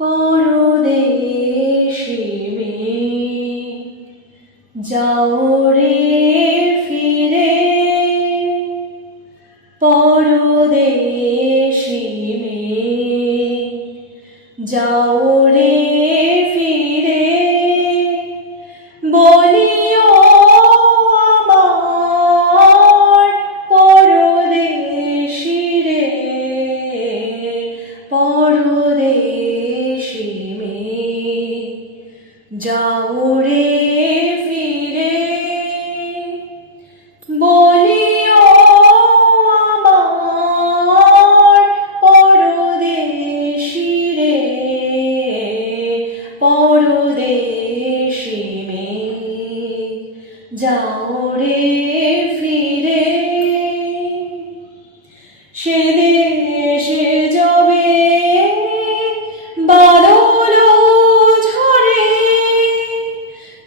পরদেশে মে যাও রে ফিরে। পরদেশে মে যাও যাও রে ফিরে। বলিও আমার পরদেশি রে পরদেশি মেয়ে। যাও রে ফিরে। সে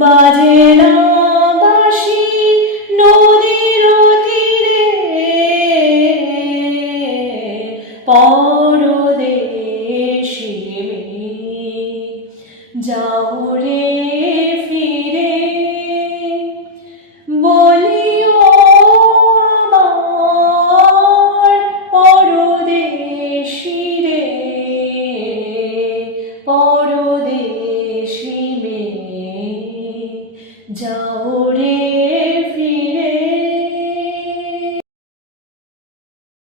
বাজে না বাঁশি নদীর তীরে। পরদেশি যাও পরদেশি মেয়ে যাও